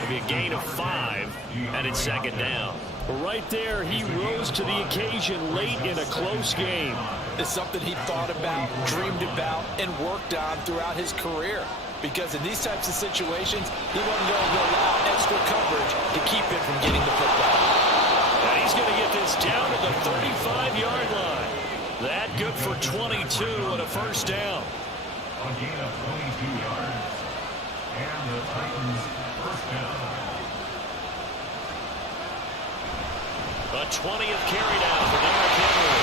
Maybe a gain of 5, and it's second down. Right there, he rose to the occasion late in a close game. It's something he thought about, dreamed about, and worked on throughout his career. Because in these types of situations, he wasn't going to allow extra coverage to keep him from getting the football. And he's going to get this down to the 35-yard line. That good for 22 and a first down. A gain of 22 yards. And the Titans first down. A 20th carry down for Derrick Henry.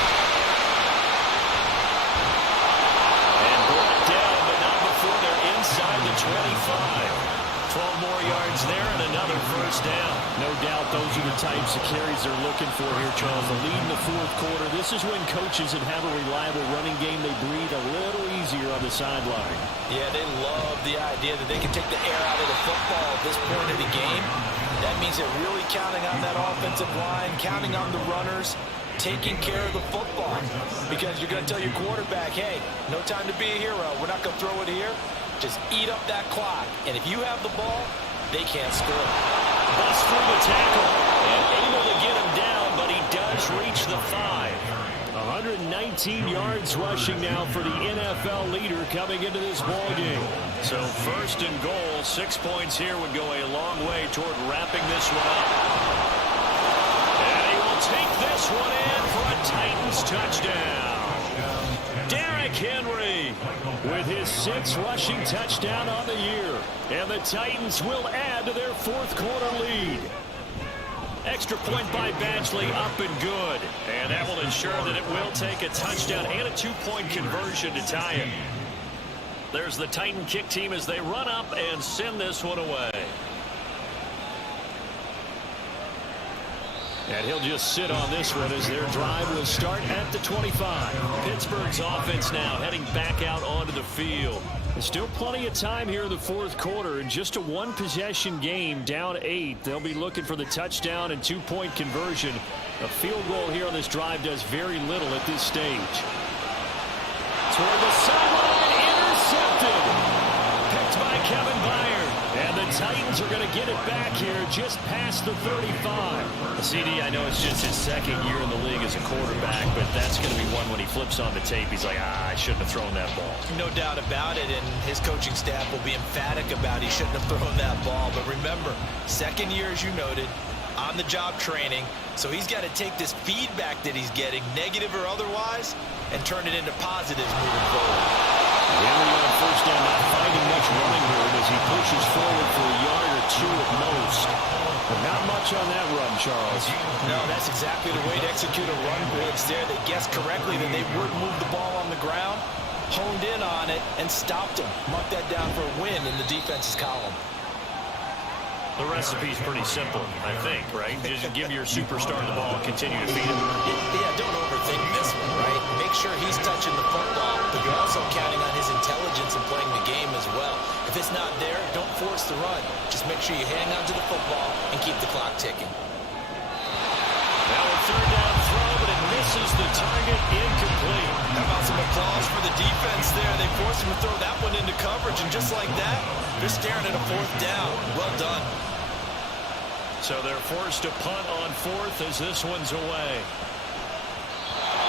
And brought down, but not before they're inside the 25. 12 more yards there and another first down. No doubt those are the types of carries they're looking for here, Charles. The lead in the fourth quarter. This is when coaches that have a reliable running game, they breathe a little easier on the sideline. Yeah, they love the idea that they can take the air out of the football at this point in the game. That means they're really counting on that offensive line, counting on the runners, taking care of the football. Because you're going to tell your quarterback, hey, no time to be a hero. We're not going to throw it here. Just eat up that clock. And if you have the ball, they can't score. Bust through the tackle and able to get him down, but he does reach the 5. 119 yards rushing now for the NFL leader coming into this ballgame. So first and goal, 6 points here would go a long way toward wrapping this one up. And he will take this one in for a Titans touchdown. Derrick Henry with his 6th rushing touchdown on the year. And the Titans will add to their fourth quarter lead. Extra point by Badgley, up and good. And that will ensure that it will take a touchdown and a 2-point conversion to tie it. There's the Titan kick team as they run up and send this one away. And he'll just sit on this one as their drive will start at the 25. Pittsburgh's offense now heading back out onto the field. There's still plenty of time here in the fourth quarter. In just a one-possession game, down 8. They'll be looking for the touchdown and 2-point conversion. A field goal here on this drive does very little at this stage. Toward the sideline, intercepted. Picked by Kevin Byard. And the Titans are going to get it back here just past the 35. CD, I know it's just his second year in the league as a quarterback, but that's going to be one when he flips on the tape. He's like, I shouldn't have thrown that ball. No doubt about it, and his coaching staff will be emphatic about he shouldn't have thrown that ball. But remember, second year, as you noted, on-the-job training, so he's got to take this feedback that he's getting, negative or otherwise, and turn it into positives moving forward. Henry on first down, not finding much running room as he pushes forward for a yard or 2 at most. Not much on that run, Charles. No, that's exactly the way to execute a run blitz there. They guessed correctly that they would move the ball on the ground, honed in on it, and stopped them. Mark that down for a win in the defense's column. The recipe's pretty simple, I think, right? Just give your superstar the ball and continue to feed him. Yeah, don't overthink this one, right? Make sure he's touching the football, but you're also counting on his intelligence in playing the game as well. If it's not there, don't force the run. Just make sure you hang on to the football and keep the clock ticking. Now a third down throw, but it misses the target, incomplete. How about some applause for the defense there? They forced him to throw that one into coverage, and just like that, they're staring at a fourth down. Well done. So they're forced to punt on fourth as this one's away.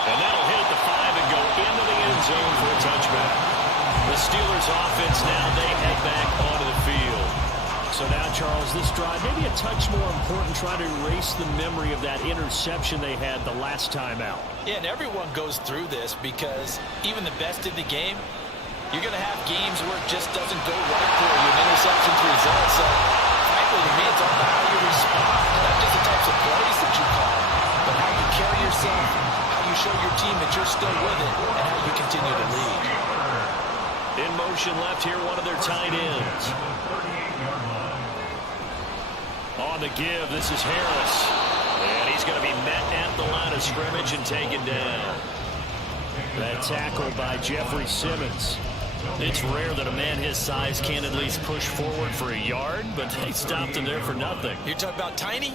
And that'll hit at the 5 and go into the end zone for a touchback. The Steelers offense now, they head back onto the field. So now, Charles, this drive, maybe a touch more important, trying to erase the memory of that interception they had the last time out. Yeah, and everyone goes through this because even the best in the game, you're going to have games where it just doesn't go right for you, and interceptions result. So, frankly, to me, it's all about how you respond, not just the types of plays that you call, but how you carry yourself, how you show your team that you're still with it, and how you continue to lead. In motion left here, one of their tight ends. On the give, this is Harris. And he's going to be met at the line of scrimmage and taken down. That tackle by Jeffrey Simmons. It's rare that a man his size can at least push forward for a yard, but they stopped him there for nothing. You're talking about Tiny?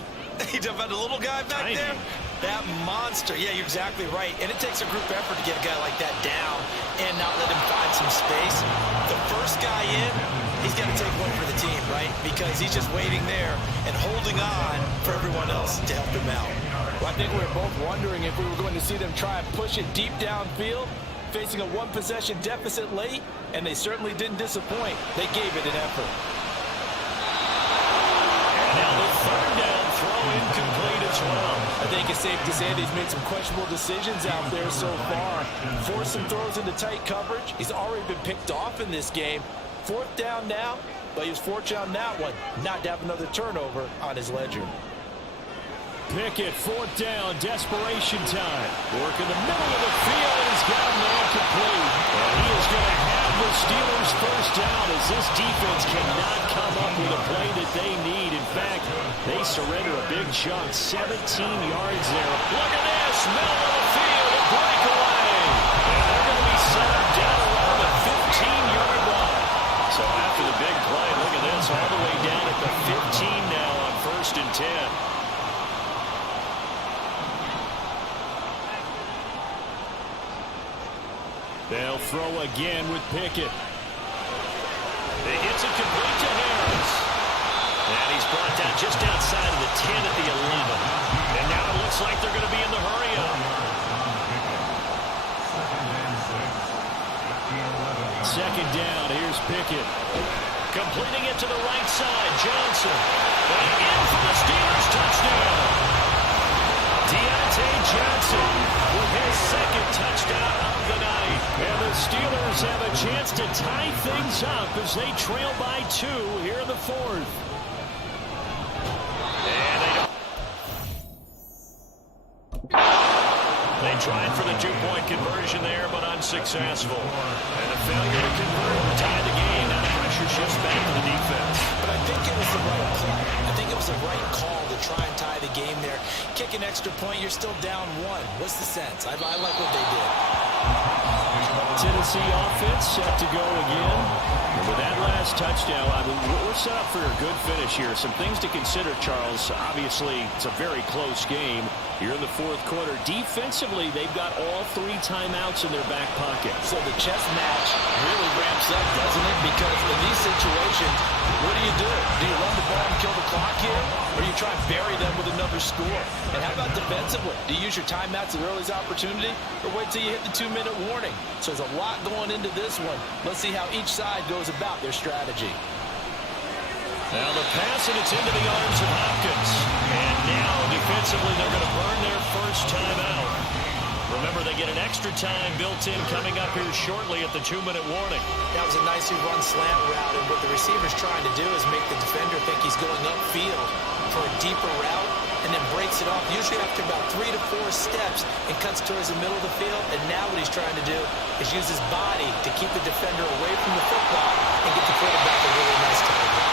You talking about the little guy back Tiny. there? That monster. Yeah, you're exactly right. And it takes a group effort to get a guy like that down and not let him find some space. The first guy in, he's got to take one for the team, right? Because he's just waiting there and holding on for everyone else to help him out. Well, I think we were both wondering if we were going to see them try and push it deep downfield, facing a one-possession deficit late, and they certainly didn't disappoint. They gave it an effort. And now the third down throw incomplete as well. I think it's safe to say that he's made some questionable decisions out there so far. Forced some throws into tight coverage. He's already been picked off in this game. Fourth down now, but he was fortunate on that one, not to have another turnover on his ledger. Pickett, fourth down, desperation time. Work in the middle of the field, and he's got a man complete. And he is going to have the Steelers first down as this defense cannot come up with a play that they need. In fact, they surrender a big chunk, 17 yards there. Look at this, middle of the field, a breakaway. And they're going to be set up down around the 15-yard line. So after the big play, look at this, all the way down at the 15 now on 1st and 10. They'll throw again with Pickett. They hits it complete to Harris. And he's brought down just outside of the 10 at the 11. And now it looks like they're going to be in the hurry-up. Second down, here's Pickett. Completing it to the right side, Johnson. And in for the Steelers touchdown. Deontay Johnson with his second touchdown of the night. And the Steelers have a chance to tie things up as they trail by 2 here in the fourth. And they tried for the 2-point conversion there, but unsuccessful. And a failure to convert to tie the game. Now the pressure shifts back to the defense. But I think it was the right play. I think it was the right call to try and tie the game there. Kick an extra point, you're still down 1. What's the sense? I like what they did. Tennessee offense set to go again. And with that last touchdown, I mean, we're set up for a good finish here. Some things to consider, Charles. Obviously, it's a very close game here in the fourth quarter. Defensively, they've got all 3 timeouts in their back pocket. So the chess match really ramps up, doesn't it? Because in these situations, what do? Do you run the ball and kill the clock here? Or do you try and bury them with another score? And how about defensively? Do you use your timeouts at earliest opportunity? Or wait till you hit the 2-minute warning? So there's a lot going into this one. Let's see how each side goes about their strategy. Now the pass, and it's into the arms of Hopkins. And now defensively they're going to burn their first timeout. Remember, they get an extra time built in coming up here shortly at the 2-minute warning. That was a nicely run slant route, and what the receiver's trying to do is make the defender think he's going upfield. for a deeper route and then breaks it off, usually after about 3 to 4 steps, and cuts towards the middle of the field. And now what he's trying to do is use his body to keep the defender away from the football and get the quarterback a really nice target.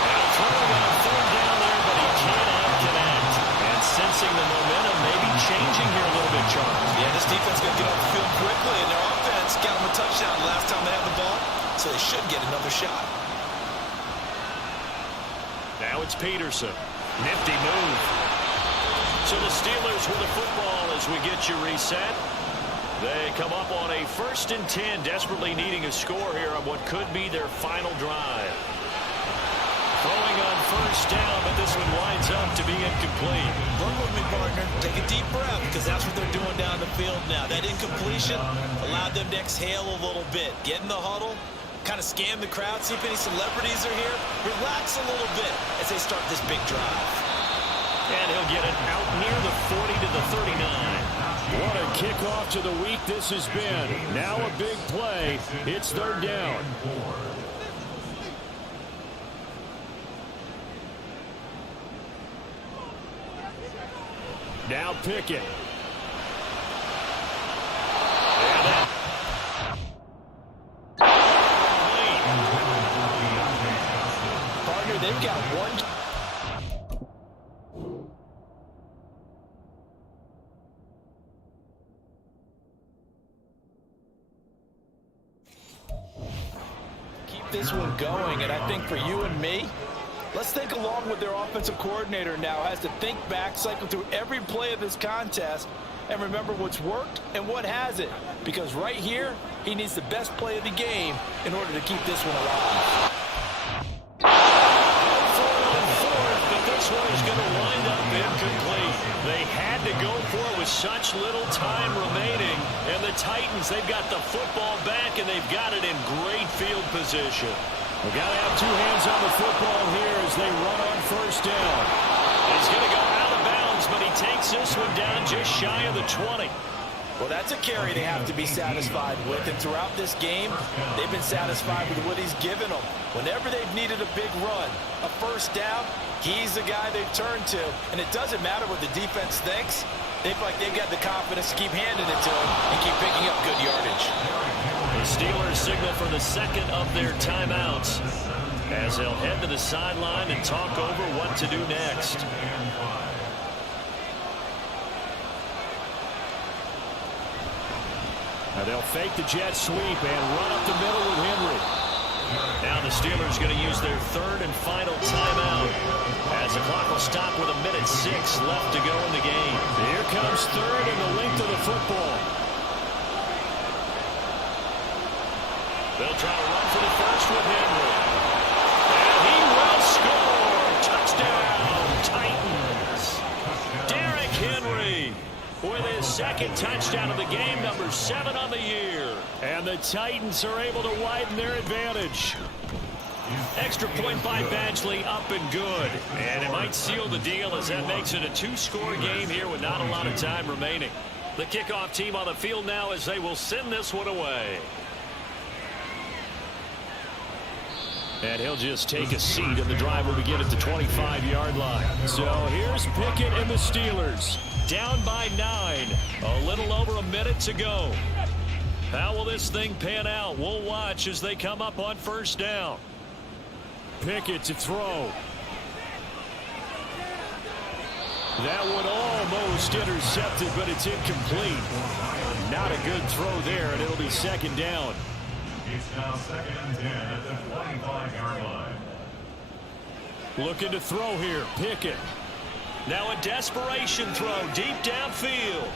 And throwing on third down there, but he cannot connect. And sensing the momentum maybe changing here a little bit, Charles. Yeah, this defense going to get off the field quickly, and their offense got them a touchdown last time they had the ball, so they should get another shot. Now it's Peterson. Nifty move. So the Steelers with the football as we get you reset. They come up on a 1st and 10, desperately needing a score here on what could be their final drive. Throwing on 1st down, but this one winds up to be incomplete. Run with me, partner. Take a deep breath, because that's what they're doing down the field now. That incompletion allowed them to exhale a little bit. Get in the huddle, kind of scan the crowd, see if any celebrities are here. Relax a little bit as they start this big drive. And he'll get it out near the 40 to the 39. What a kickoff to the week this has been. Now a big play. It's 3rd down. Now Pickett. Partner, they've got one. Keep this one going, and I think for you and me, let's think along with their offensive coordinator now. Has to think back, cycle through every play of this contest, and remember what's worked and what hasn't. Because right here, he needs the best play of the game in order to keep this one alive. But this one is going to wind up incomplete. They had to go for it with such little time remaining. And the Titans, they've got the football back, and they've got it in great field position. We've got to have 2 hands on the football here as they run on 1st down. He's going to go out of bounds, but he takes this one down just shy of the 20. Well, that's a carry they have to be satisfied with. And throughout this game, they've been satisfied with what he's given them. Whenever they've needed a big run, a 1st down, he's the guy they've turned to. And it doesn't matter what the defense thinks. They feel like they've got the confidence to keep handing it to him and keep picking up good yardage. The Steelers signal for the 2nd of their timeouts as they'll head to the sideline and talk over what to do next. Now they'll fake the jet sweep and run up the middle with Henry. Now the Steelers going to use their 3rd and final timeout as the clock will stop with 1:06 left to go in the game. Here comes 3rd and the length of the football. They'll try to run for the 1st with Henry. And he will score. Touchdown, Titans. Derrick Henry with his 2nd touchdown of the game, number 7 on the year. And the Titans are able to widen their advantage. Extra point by Badgley, up and good. And it might seal the deal as that makes it a 2-score game here with not a lot of time remaining. The kickoff team on the field now as they will send this one away. And he'll just take a seat, and the drive will begin at the 25-yard line. So here's Pickett and the Steelers. Down by 9. A little over a minute to go. How will this thing pan out? We'll watch as they come up on 1st down. Pickett to throw. That one almost intercepted, but it's incomplete. Not a good throw there, and it'll be 2nd down. It's now 2nd and 10 at the 25-yard line. Looking to throw here. Pickett. Now a desperation throw deep downfield.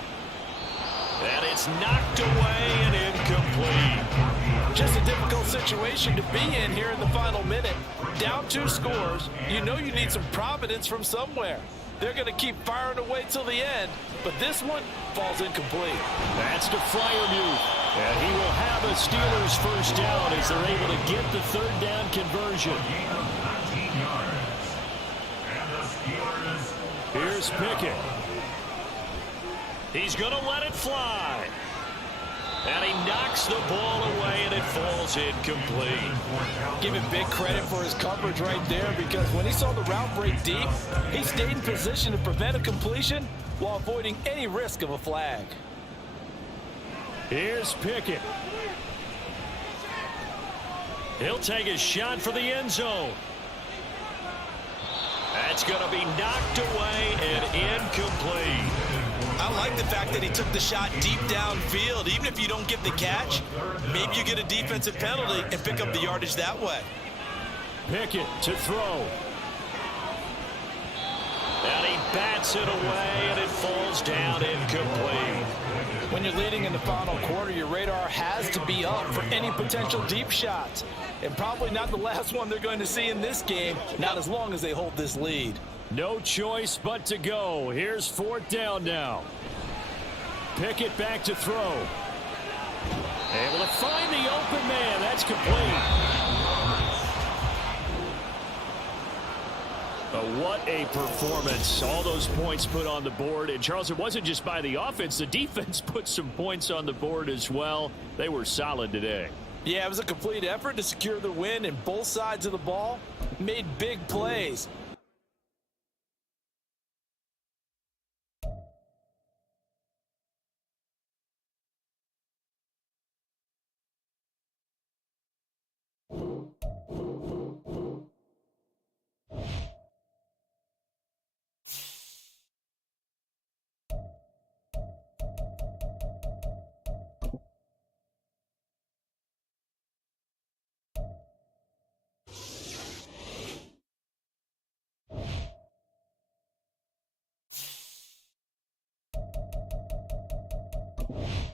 And it's knocked away and incomplete. Just a difficult situation to be in here in the final minute. Down 2 scores. You know you need some providence from somewhere. They're going to keep firing away till the end, but this one falls incomplete. That's to Freiermuth. And he will have a Steelers 1st down as they're able to get the 3rd down conversion. Here's Pickett. He's going to let it fly. And he knocks the ball away, and it falls incomplete. Give him big credit for his coverage right there, because when he saw the route break deep, he stayed in position to prevent a completion while avoiding any risk of a flag. Here's Pickett. He'll take a shot for the end zone. That's going to be knocked away and incomplete. I like the fact that he took the shot deep downfield. Even if you don't get the catch, maybe you get a defensive penalty and pick up the yardage that way. Pickett to throw. And he bats it away, and it falls down incomplete. When you're leading in the final quarter, your radar has to be up for any potential deep shots. And probably not the last one they're going to see in this game, not as long as they hold this lead. No choice but to go. Here's 4th down now. Pickett back to throw. Able to find the open man. That's complete. But what a performance. All those points put on the board. And, Charles, it wasn't just by the offense. The defense put some points on the board as well. They were solid today. Yeah, it was a complete effort to secure the win, and both sides of the ball made big plays. You